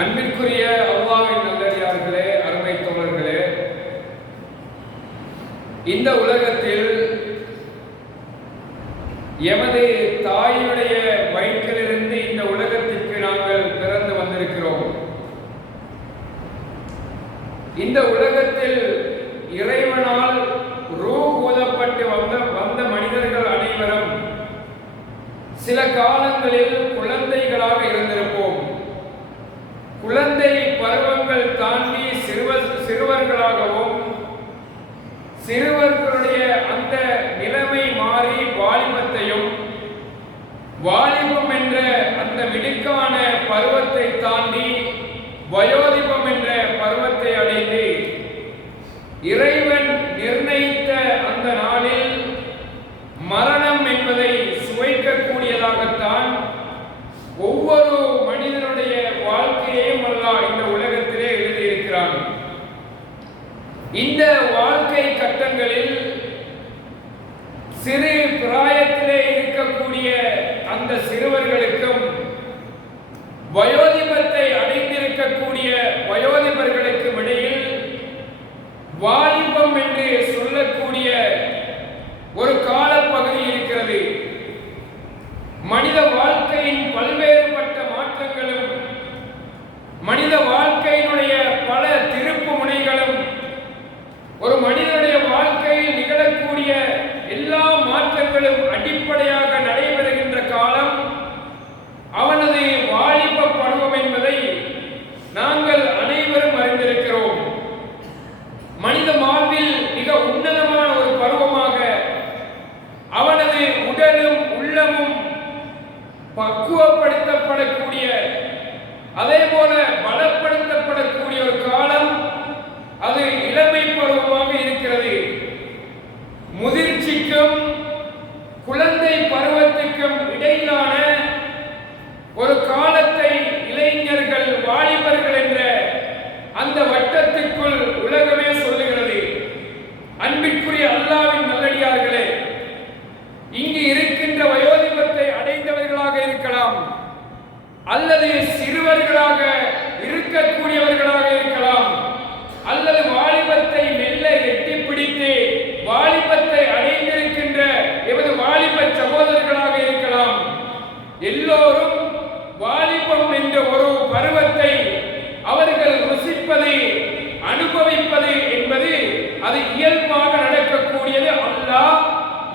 அன்பிற்குரிய அல்லாஹ்வின் நல்லடியார்களே, அருமை தோழர்களே, இந்த உலகத்தில் எமது தாயுடைய வயிற்றிலிருந்து இந்த உலகத்திற்கு நாங்கள் பிறந்து வந்திருக்கிறோம். இந்த உலகத்தில் இறைவனால் ரூஹ் ஊதப்பட்டு வந்த மனிதர்கள் அனைவரும் சில காலங்களில் குழந்தைகளாக இருந்திருப்போம். குழந்தை பருவங்கள் தாண்டி சிறுவர்களாகவும், சிறுவர்களுடைய அந்த நிலைமை மாறி வாலிபத்தையும், வாலிபம் என்ற அந்த மிடுக்கான பருவத்தை தாண்டி வயோதிபம் என்ற பருவத்தை அடைந்து இறைவன் நிர்ணயித்த அந்த நாளில் மரணம் என்பதை சுவைக்கக்கூடியதாகத்தான் ஒவ்வொரு மனிதனுடைய வாழ்க்கையையும் அல்லாஹ் இந்த உலகத்திலே எழுதியிருக்கிறான். இந்த வாழ்க்கை கட்டங்களில் சிறு பிராயத்திலே இருக்கக்கூடிய அந்த சிறுவர்களுக்கும், வயோதிபத்தை அடைந்திருக்கக்கூடிய வயோதிபர்களுக்கும் இடையில் வாலிபம் என்று சொல்லக்கூடிய ஒரு காலப்பகுதி இருக்கிறது. மனித வாழ்க்கையின் பல்வேறுபட்ட மாற்றங்களும், மனித வாழ்க்கையினுடைய பல திருப்பு முனைகளும், ஒரு மனிதனுடைய வாழ்க்கையில் நிகழக்கூடிய எல்லா மாற்றங்களும் அடிப்படையாக நடைபெறுகின்ற காலம் அவனது வாலிப பருவம் என்பதை நாங்கள் அனைவரும் அறிந்திருக்கிறோம். மனித வாழ்வில் மிக உன்னதமான ஒரு பருவமாக அவனது உடலும் உள்ளமும் பக்குவப்படுத்தப்படக்கூடிய, அதே போல பலப்படுத்தப்படக்கூடிய ஒரு காலம் அது இளமை பருவமாக இருக்கிறது. முதிர்ச்சிக்கும் குழந்தை பருவத்துக்கும் இடையிலான ஒரு காலத்தை இளைஞர்கள், வாலிபர்கள் என்ற அந்த வட்டத்திற்குள் உலகமே சொல்லுகிறது. அன்பிற்குரிய அல்லாஹ்வின் நல்லடியார்களே, இங்கு இருக்கின்ற வயோதிபத்தை அடைந்தவர்களாக இருக்கலாம், அல்லது சிறுவர்களாக இருக்கக்கூடியவர்களாக இருக்கலாம், அல்லது வாலிபத்தை மெல்ல எட்டி பிடித்து வாலிபத்தை அடைந்திருக்கின்ற எமது வாலிப சகோதரர்களாக இருக்கலாம். எல்லோரும் வாலிபம் என்ற ஒரு பருவத்தை அவர்கள் ருசிப்பது, அனுபவிப்பது என்பது அது இயல்பாக நடக்கக்கூடியது. அல்லாஹ்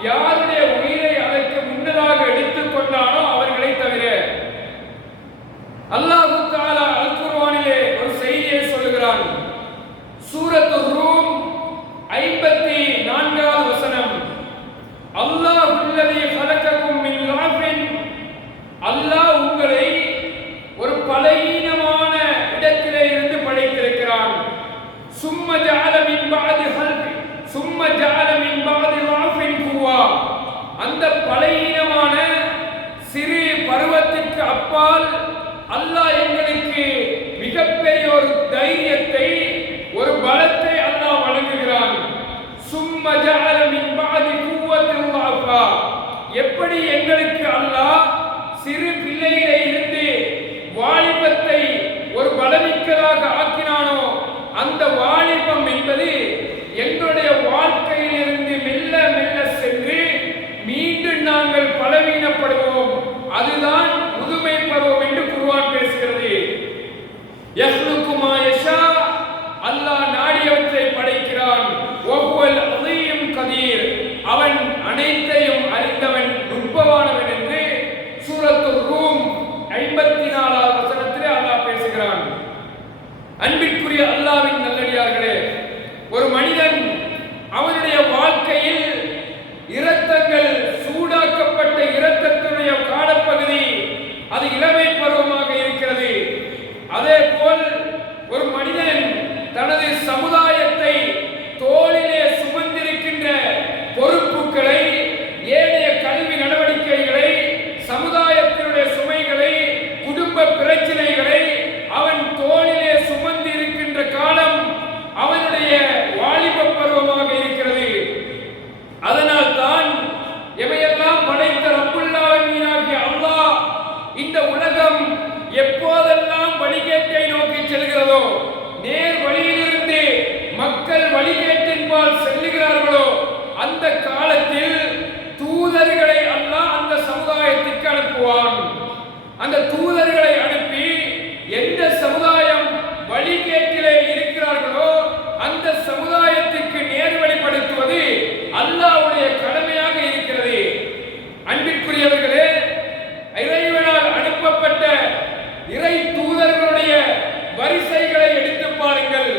யாருடைய உயிரை அதற்கு முன்னதாக எடுத்துக் கொண்டானோ அவர்களை தவிர. அல்லாஹ் தஆலா அல் குர்ஆனிலே ஒரு செய்தியை சொல்லுகிறான். சூரத்து ரூம் 54வது வசனம், அல்லாஹுல்லதீ ஃபலககும் மின் லாஃபின், அல்லாஹ் உங்களை ஒரு பலவீனமான இடத்திலே இருந்து படைத்திருக்கிறான். சும்ம ஜஅல மின் பஅதி ஹல்பி சும்ம ஜஅல மின் பஅதி லாஃபின் குவா, அந்த பலவீனமான சிறு பருவத்திற்கு அப்பால் அல்லாஹ் எங்களுக்கு மிகப்பெரிய ஒரு தைரியத்தை, ஒரு பலத்தை அல்லாஹ் வழங்குகிறான். சும்ம ஜஅல மின் பஅதி குவத்தின் லாஃபா, எப்படி எங்களுக்கு அல்லாஹ் சிறு பிள்ளையிலே இருந்து வாலிபத்தை ஒரு பலமிக்கதாக ஆக்கினானோ, அந்த வாலிபம் என்பது எங்களுடைய வாழ்க்கையில் இருந்து மெல்ல மெல்ல சென்று மீண்டும் நாங்கள் பலவீனப்படுவோம். அதுதான் முதுமை பருவம் என்று குர்ஆன் பேசுகிறது. யஹ்லுகு மா யஷா, அல்லாஹ் நாடியவற்றை படைக்கிறான். வஹுவல் அலீம் கதீர், அவன் அனைத்தையும் அறிந்தவன், நுட்பமானவன் என்று சூரத்து ரூம் 54வது வசனத்திலே அல்லாஹ் பேசுகிறான். அன்பிற்குரிய அல்லாஹ்வின் நல்லடியார்களே, ஒரு மனிதன் அவனுடைய வாழ்க்கையில் இரத்தங்கள் சூடாக்கப்பட்ட இரத்தத்துடைய காலப்பகுதி அது இளமை பருவமாக இருக்கிறது. அதே போல் ஒரு மனிதன் தனது சமுதாயத்தை தோளிலே சுமந்திருக்கின்ற பொறுப்புகளை, ஏனைய கல்வி நடவடிக்கைகளை, சமுதாயத்தினுடைய சுமைகளை, குடும்ப பிரச்சனைகளை அவன் தோளிலே சுமந்து இருக்கின்ற காலம் அவனுடைய வாலிப பருவமாக இருக்கிறது. அதனால் தான் எவையெல்லாம் படைத்த ரப்புல் ஆலமீனாகிய அல்லாஹ் இந்த உலகம் எப்போதெல்லாம் வழிகேட்டை இறைவனால் செல்லுகிறார்களோ அந்த காலத்தில் தூதர்களை அல்லாஹ் அந்த சமுதாயத்திற்கு அனுப்புவான். அந்த தூதர்களை அனுப்பி எந்த சமுதாயம் வழிகேட்டிலே இருக்கிறார்களோ அந்த சமுதாயத்திற்கு நேர்வழிப்படுத்துவது அல்லாஹ்வுடைய கடமையாக இருக்கிறது. அன்பிற்குரியவர்களே, இறைவனால் அனுப்பப்பட்ட இறை தூதர்களுடைய வரிசைகளை எடுத்து பாருங்கள்.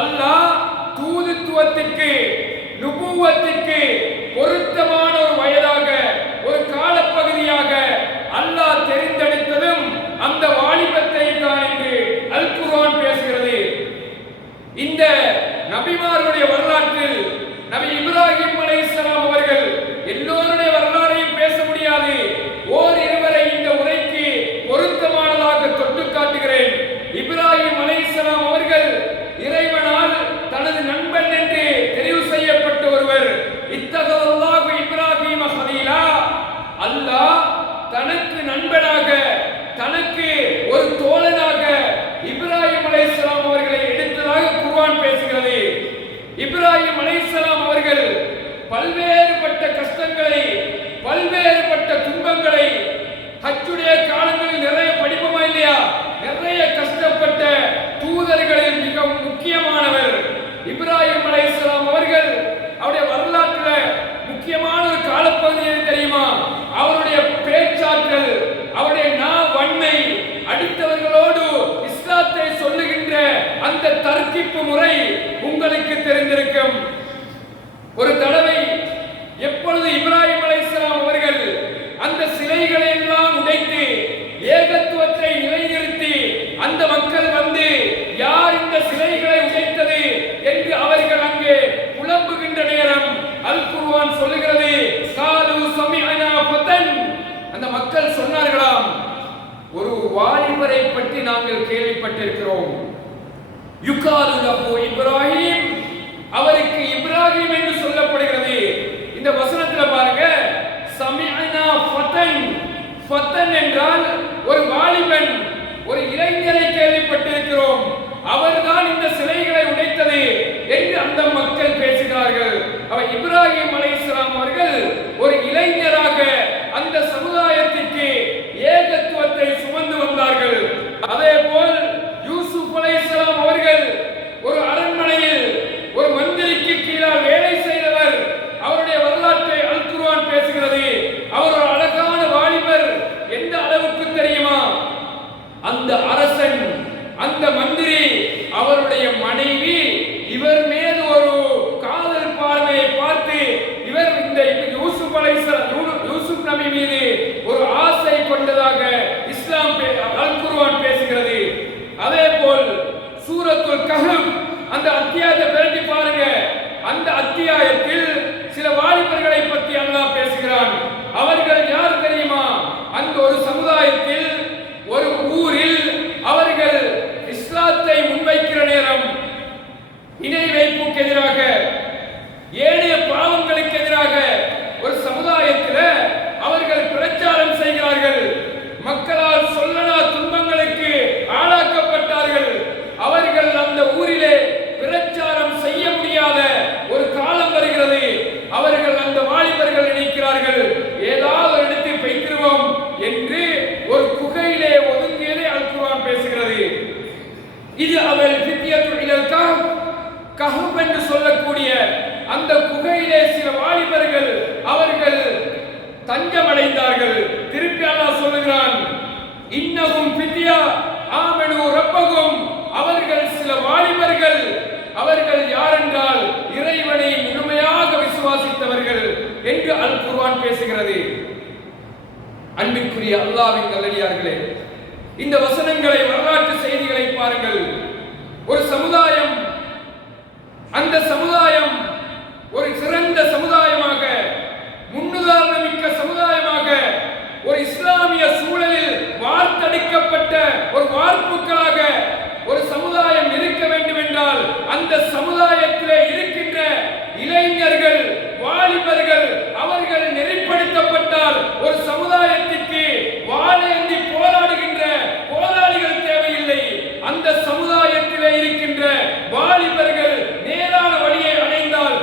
அல்லாஹ் தூதுத்துவத்திற்கு நுபுவத்திற்கு பொருத்தமான ஒரு வயதாக ஒரு காலப்பகுதியாக அல்லாஹ் தெரிந்தெடுத்ததும் அந்த வாலிபத்தை தான் என்று அல் குர்ஆன் பேசுகிறது. இந்த நபிமார்களுடைய வரலாற்றில் நபி இப்ராஹிம் அலைஹிஸ்ஸலாம் அவர்கள் எல்லோருடைய வரலாறையும் பேச முடியாது. இருவரை இந்த உரைக்கு பொருத்தமானதாக தொட்டு காட்டுகிறேன். இப்ராஹிம் அலைஹிஸ்ஸலாம் அவர்கள் இறைவனால் தனது நண்பன் என்று தெரிவு செய்யப்பட்ட ஒருவர். இத்தகல்லாஹு இப்ராஹிம ஹலீலா, அல்லாஹ் தனக்கு நண்பனாக தனக்கு ஒரு தோழனாக இப்ராஹிம் அலைஹிஸ்ஸலாம் அவர்களை எடுத்ததாக குர்ஆன் பேசுகிறது. இப்ராஹிம் அலைஹிஸ்ஸலாம் அவர்கள் பல்வேறுபட்ட கஷ்டங்களை பல்வேறுபட்ட துன்பங்களை ஹஜ்ஜுடைய காலங்களில் நிறைய படிப்போமா இல்லையா, நிறைய கஷ்டப்பட்ட தூதர்களில் மிக முக்கியமானவர் இப்ராஹிம் அலைஹிஸ்ஸலாம் அவர்கள். அவருடைய வரலாற்றில் முக்கியமான ஒரு காலப்பகுதி தெரியுமா? அவருடைய பேச்சாற்றல், அவருடைய வன்மை, அடுத்தவர்களோடு இஸ்லாத்தை சொல்லுகின்ற அந்த தர்க்கிப்பு முறை உங்களுக்கு தெரிந்திருக்கும். ஒரு தடவை எப்பொழுது இப்ராஹிம் அலைஹிஸ்ஸலாம் அவர்கள் அந்த சிலைகளை எல்லாம் உடைத்து ஏகத்துவத்தை நிலைநிறுத்தி அந்த மக்கள் வந்து யார் இந்த சிலைகளை உடைத்தது என்று அவர்கள் அங்கே புலம்புகின்ற நேரம் அல் குர்ஆன் சொல்லுகிறது, காலு சமிஅனா ஃபதன், அந்த மக்கள் சொன்னார்களாம், ஒரு வாலிபரை பற்றி நாங்கள் கேள்விப்பட்டிருக்கிறோம். யுகாலு லஹு இப்ராஹிம், அவருக்கு இப்ராஹிம் என்று சொல்லப்படுகிறது. இந்த வசனத்தில் பாருங்க, சமிஅனா ஃபதன், ஃபதன் என்றால் ஒரு வாலிபன், ஒரு இளைஞரை கேள்விப்பட்டிருக்கிறோம், அவர்தான் இந்த சிலைகளை உடைத்தது என்று அந்த மக்கள் பேசுகிறார்கள். அவர் இப்ராஹிம் அலைஹிஸ்ஸலாம் அவர்கள் ஒரு இளைஞராக அந்த சமுதாயத்திற்கு ஏகத்துவத்தை சுமந்து வந்தார்கள். அதே போல் யூசுப் அலைஹிஸ்ஸலாம் அவர்கள் ஒரு அரண்மனையில் ஒரு மந்திரிக்கு கீழால் வேலை செய்தவர். அவருடைய வரலாற்றை அல் குர்ஆன் பேசுகிறது. அவர் ஒரு அழகான வாலிபர். எந்த அளவுக்கு தெரியுமா? அந்த அரசன், அந்த மந்திரி, அவருடைய மனைவி இவர் மீது ஒரு காதல் பார்வையை பார்த்து இவர் இந்த யூசுப் யூசுப் நபி மீது ஒரு ஆசை கொண்டதாக இஸ்லாம் அல் குர்ஆன் பேசுகிறது. அதே போல் சூரத்துல் கஹஃப் அந்த அத்தியாயத்தை பிரட்டி பாருங்க. அந்த அத்தியாயத்தில் சில வாலிபர்களை பற்றி அல்லாஹ் பேசுகிறான். அவர்கள் யார் தெரியுமா? அந்த ஒரு சமுதாயத்தில் ஒரு ஊரில் அவர்கள் இஸ்லாத்தை முன்வைக்கிற நேரம் இணை வைப்புக்கு எதிராக ஏனைய பாவங்களுக்கு எதிராக ஒரு சமுதாயத்தில் அவர்கள் பிரச்சாரம் செய்கிறார்கள். மக்களால் சொல்லனா துன்பங்களுக்கு ஆளாக்கப்பட்டார்கள். அவர்கள் அந்த ஊரிலே பிரச்சாரம் செய்ய முடியாத ஒரு காலம் வருகிறது. அவர்கள் அந்த வாலிபர்கள் நினைக்கிறார்கள், ஏதாவது ஒரு இடத்தில் வைத்திருவோம் என்று ஒரு குகையிலே ஒதுங்கியதை அல் குர்ஆன் பேசுகிறது. இது அவள் ஃபித்யத்து இலல் கஹஃப், கஹஃப் என்று சொல்லக்கூடிய அந்த குகையிலே சில வாலிபர்கள் அவர்கள் தஞ்சமடைந்தார்கள். திருப்பி அல்லாஹ் சொல்லுகிறான், இன்னஹும் ஃபித்யா ஆமனு ரப்பஹும், அவர்கள் சில வாலிபர்கள். அவர்கள் யார் என்றால் இறைவனை முழுமையாக விசுவாசித்தவர்கள் என்று அல் குர்ஆன் பேசுகிறது. அன்பிற்குரிய அல்லாஹ்வின் நல்லடியார்களே, இந்த வசனங்களை, வரலாற்று செய்திகளை பாருங்கள். ஒரு சமுதாயம், அந்த சமுதாயம் ஒரு சிறந்த சமுதாயமாக, முன்னுதாரணமிக்க சமுதாயமாக, ஒரு இஸ்லாமிய சூழலில் வார்த்தடிக்கப்பட்ட ஒரு வார்ப்புகளாக ஒரு சமுதாயம் இருக்க வேண்டும் என்றால் அந்த சமுதாயத்திலே இருக்கின்ற இளைஞர்கள், வாலிபர்கள் அவர்கள் நெறிப்படுத்தப்பட்டால் ஒரு சமுதாயத்திற்கு வாழேந்தி போராடுகின்ற போராளிகள் தேவையில்லை. அந்த சமுதாயத்திலே இருக்கின்ற வாலிபர்கள் நேரான வழியை அடைந்தால்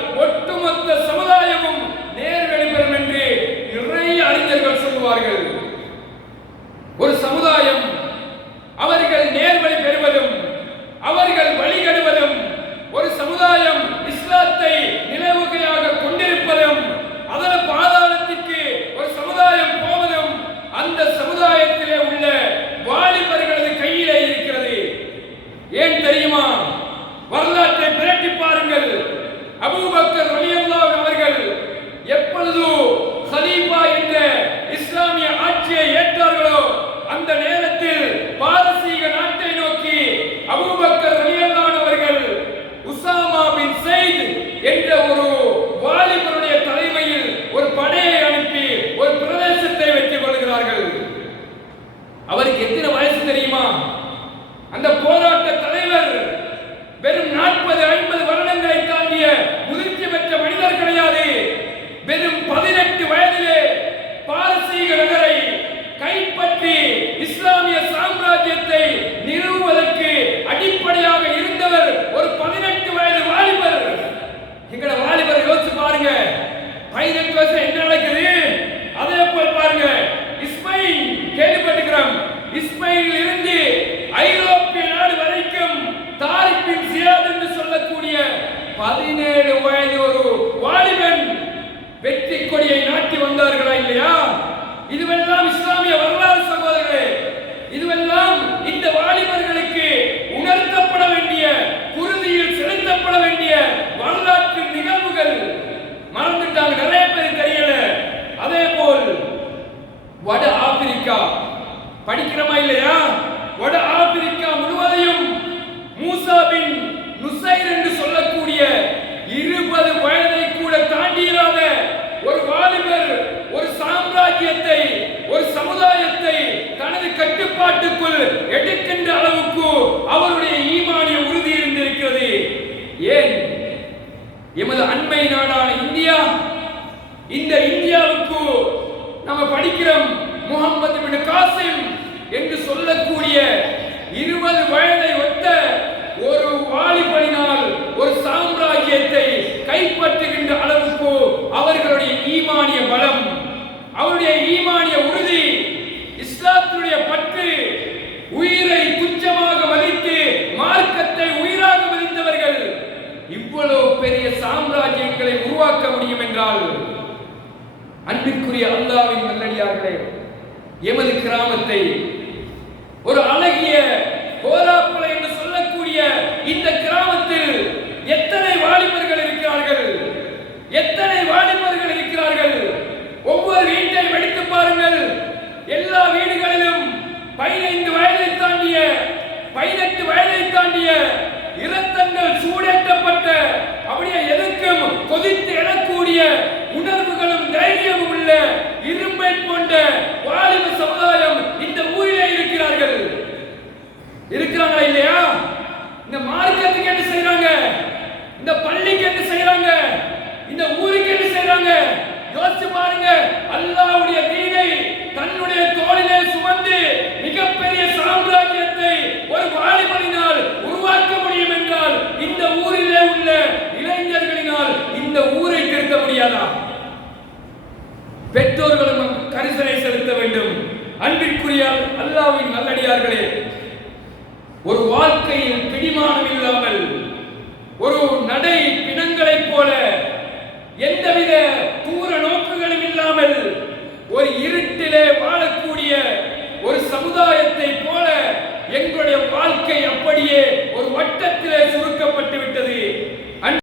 அந்த போராட்ட தலைவர் வெறும் 40-50 வருடங்களை தாண்டிய முதிர்ச்சி பெற்ற மனிதர் கிடையாது. வெறும் 18 வயதிலே பாரசீக நகரை கைப்பற்றி இஸ்லாமிய சாம்ராஜ்யத்தை நிறுவுவதற்கு அடிப்படையாக இருந்தவர் ஒரு 18 வயது வாலிபர். எங்கட வாலிபர் யோசிச்சு பாருங்க, 18 வருஷம் என்ன நடக்குது? அதே போல் பாருங்க, இஸ்மாயில் கேள்விப்பட்டிருக்கிறோம். இஸ்மாயிலில் இருந்து ஐரோப்பிய நாடு வரைக்கும் தாரிக் பின் ஜியாத் என்று சொல்லக்கூடிய 17 வயது ஒரு வாலிபன் வெற்றி கொடியை நாட்டி வந்தார்களா இல்லையா? இதுவெல்லாம் இஸ்லாமிய வரலாறு சகோதரர்களே. இதுவெல்லாம் இந்த வாலிபர்களுக்கு உணர்த்தப்பட வேண்டிய, குருதியில் செலுத்தப்பட வேண்டிய வரலாற்று நிகழ்வுகள். மறந்துட்டாங்க, நிறைய பேர் தெரியல. அதே போல் வட ஆப்பிரிக்கா படிக்கிறமா இல்லையா? வட ஆப்பிரிக்கா முழுவதையும் மூசா பின் நுசைர் என்று சொல்லக்கூடிய 20 வயதை கூட தாண்டியிராத ஒரு வாலிபர் ஒரு சாம்ராஜ்யத்தை, ஒரு சமுதாயத்தை தனது கட்டுப்பாட்டுக்குள் எடுக்கின்ற அளவுக்கு அவருடைய ஈமானிய உறுதி இருந்திருக்கிறது. ஏன்? எமது அண்மை நாடான இந்தியா, இந்த இந்தியாவுக்கு நம்ம படிக்கிறோம் முகமது பின் காசிம் என்று சொல்லக்கூடிய 20 வயதை ஒத்த ஒரு வாலிபனினால் ஒரு சாம்ராஜ்யத்தை கைப்பற்றுகின்ற அளவுக்கு அவர்களுடைய ஈமானிய பலம், அவருடைய ஈமானிய உறுதி, இஸ்லாத்துடைய பற்று, உயிரை துச்சமாக மதித்து மார்க்கத்தை உயிராக மதித்தவர்கள் இவ்வளவு பெரிய சாம்ராஜ்யங்களை உருவாக்க முடியும் என்றால், அன்பிற்குரிய அல்லாஹ்வின் நல்லடியார்களே, எமது கிராமத்தை ஒரு அழகிய கோலாப்பளை என்று சொல்லக்கூடிய இந்த கிராமத்தில் எத்தனை வாலிபர்கள் இருக்கிறார்கள்? எத்தனை வாலிபர்கள் இருக்கிறார்கள்? ஒவ்வொரு வீட்டை எடுத்து பாருங்கள். எல்லா வீடுகளிலும் 15 வயதை தாண்டிய, 18 வயதை தாண்டிய இரத்தங்கள் சூடேற்றப்பட்ட, அப்படியே எதுக்கும் கொதித்து எழக்கூடிய உணர்வுகளும் தைரியமும் உள்ள இரும்பை போன்ற வாலிப சமுதாயம் இந்த ஊரிலே இருக்கிறார்கள். இருக்கிறாங்களா இல்லையா? இந்த மார்க்கத்துக்கு என்ன செய்யறாங்க? இந்த பள்ளிக்கு என்ன செய்யறாங்க? இந்த ஊருக்கு என்ன செய்யறாங்க? யோசிச்சு பாருங்க. அல்லாஹ்வுடைய தீனை தன்னுடைய தோளிலே சுமந்து மிகப்பெரிய சாம்ராஜ்யத்தை ஒரு வாலிபனினால் உருவாக்க முடியும் என்றால், இந்த ஊரிலே உள்ள இளைஞர்களினால் இந்த ஊரை திருத்த முடியாதா? பெற்றோர்களும் கரிசனை செலுத்த வேண்டும். அன்பிற்குரிய அல்லாஹ்வின் நல்லடியார்களே, ஒரு வாழ்க்கையில் பிடிமானம் இல்லாமல், ஒரு நடை பிணங்களைப் போல, எந்தவித